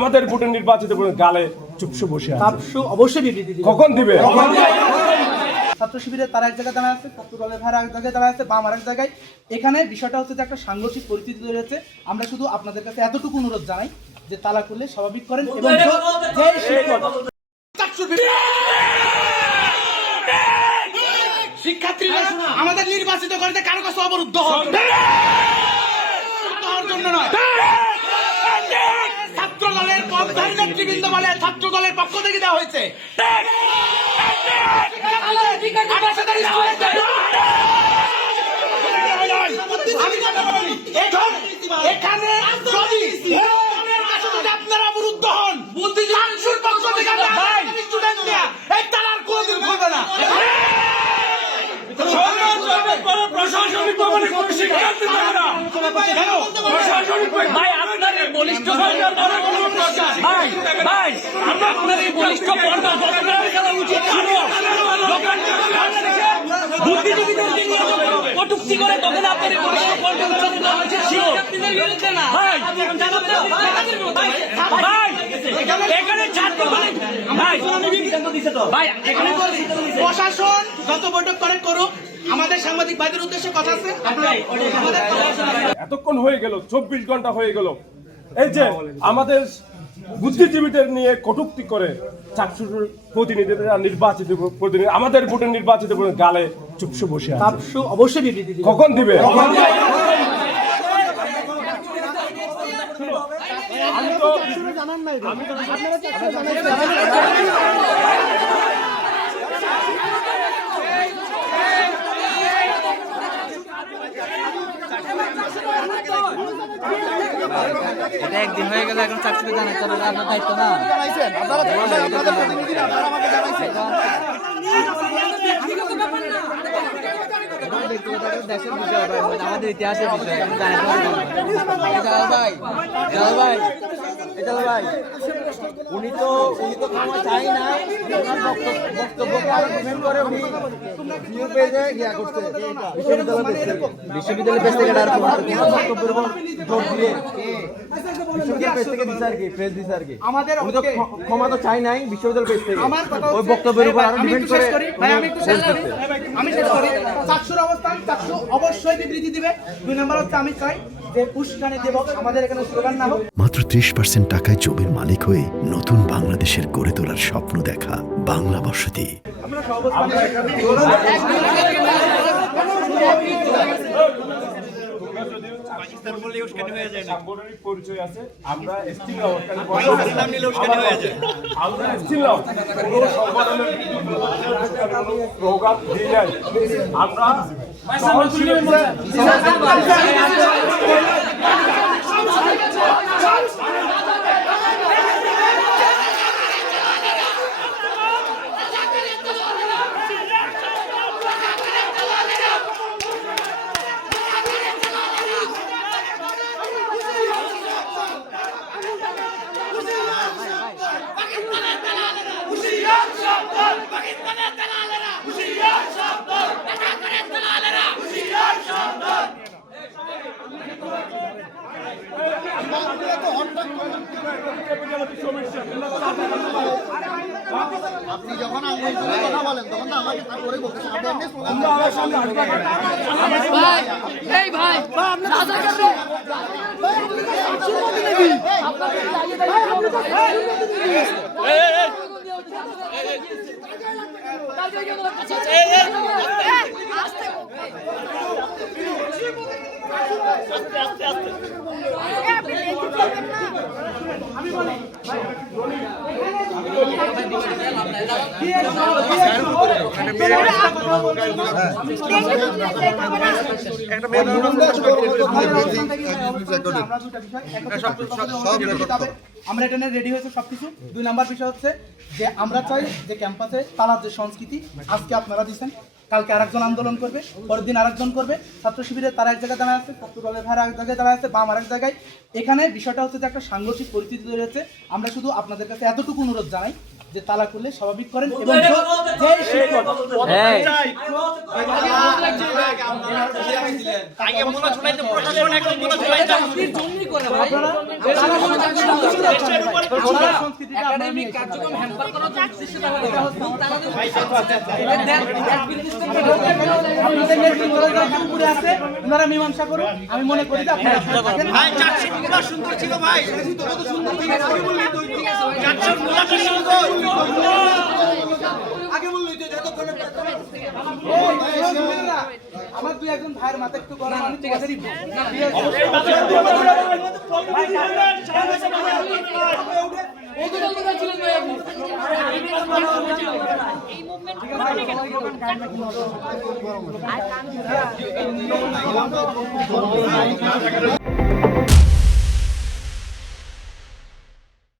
আমাদের ভোটে নির্বাচিত গালে চুপসে বসে আছে। অবশ্যই বিবৃতি দিবে। কখন দিবে? ছাত্র শিবিরের তারা এক জায়গায় দাঁড়ায় আছে, ছাত্র দলের ভাইরা এক জায়গায় দাঁড়ায় আছে, বাম আরেক জায়গায়। এখানে বিষয়টা হচ্ছে যে একটা সাংঘর্ষিক পরিস্থিতি তৈরি হচ্ছে। আমরা শুধু আপনাদের কাছে এতটুকু অনুরোধ জানাই যে তালা করলে স্বাভাবিক করেন এবং শিক্ষার্থীরা আমাদের নির্বাচিত করতে কারো কাছে অবরুদ্ধ হওয়ার জন্য নয়। ছাত্র দলের প্রধান নেতৃবৃন্দ বলে ছাত্র দলের পক্ষ থেকে দেওয়া হয়েছে। এখানে আপনারা অবরুদ্ধ হন, পক্ষ থেকে এই তালার কোনদিন খুলবে না। প্রশাসনিক ভবনে কোন শিক্ষার্থী থাকে না। ভাই আপনার এই বলিষ্ঠ ভাই আপনার এই বলিষ্ঠ উচিত ছিল বুদ্ধিজীবীদের কটূক্তি করে তখন আপনার এই বলিষ্ঠ কণ্ঠ উচ্চারিত উচিত ছিল। ভাই এখানে ছাত্র ভাই এখানে প্রশাসন যত বৈঠক করে করুক, আমাদের সাংবাদিক ভাইদের উদ্দেশ্যে কথা আছে। এতক্ষণ হয়ে গেল, 24 ঘন্টা হয়ে গেল, এই যে আমাদের বুদ্ধিজীবীদের নিয়ে কটূক্তি করে চাকসুর প্রতিনিধিরা নির্বাচিত প্রতিনিধি আমাদের ভোটে নির্বাচিত গালে চুপসে বসে আছে। অবশ্যই বিবৃতি দিবে। কখন দিবে? এটা একদিন হয়ে গেল, এখন চাকরি জানাইতে হবে, আপনার দায়িত্ব না। দেশের বিষয় আমাদের ইতিহাসের বিষয় ভাই উনি তো ক্ষমা চাই না, বক্তব্যকে আরো ডিফেন্ড করে উনি ভিউ পেজে ইয়া করছে বিশ্ববিদ্যালয়ের পেজ থেকে বক্তব্যের উপর জোর দিয়ে বিশ্ববিদ্যালয়ের পেজ থেকে দিছে আর কি, প্রেস দিছে আর কি। উনি তো ক্ষমা তো চাই নাই বিশ্ববিদ্যালয়ের পেজ থেকে, ওই বক্তব্যের উপর আরো ডিফেন্ড করে আমি শেষ করি। চাকসুর অবস্থান, চাকসু অবশ্যই বিবৃতি দিবে। 2 নম্বর হচ্ছে আমি চাই যে পুষ্কানি দেবক আমাদের এখানে স্লোগান না হোক। মাত্র 30% টাকায় জমির মালিক হয়ে নতুন বাংলাদেশের গড়ে তোলার স্বপ্ন দেখা বাংলা বসতি। আমরা সহবস্থানে পরিচয় আছে, আমরা আপনি যখন কথা বলেন তখন তো আমাকে তারপরে বলতেছেন আমি বলি আমরা এটা নিয়ে রেডি হয়েছে সবকিছু। 2 নাম্বার বিষয় হচ্ছে যে আমরা চাই যে ক্যাম্পাসে তালার যে সংস্কৃতি আজকে আপনারা দিচ্ছেন, কালকে আরেকজন আন্দোলন করবে, পরের দিন আরেকজন করবে। ছাত্র শিবিরে তারা এক জায়গায় দাঁড়ায় আছে, ছাত্র দলের ভাইরা এক জায়গায় দাঁড়ায় আছে, বাম আরেক জায়গায়। এখানে বিষয়টা হচ্ছে যে একটা সাংঘর্ষিক পরিস্থিতি তৈরি হচ্ছে। আমরা শুধু আপনাদের কাছে এতটুকু অনুরোধ জানাই যে তালা করলে স্বাভাবিক করেন এবং যে শিক্ষক একাডেমিক কার্যক্রম হ্যাম্পার করা হচ্ছে আপনাদের নেতৃত্বে যারা উপরে আছে ওনারা মীমাংসা করুন। আমি মনে করি যে আপনারা থাকেন। সুন্দর ছিল ভাই, আমার দুই একজন ভাইয়ের মাথা একটু গরম, আমি তোমাদেরই এই মুভমেন্ট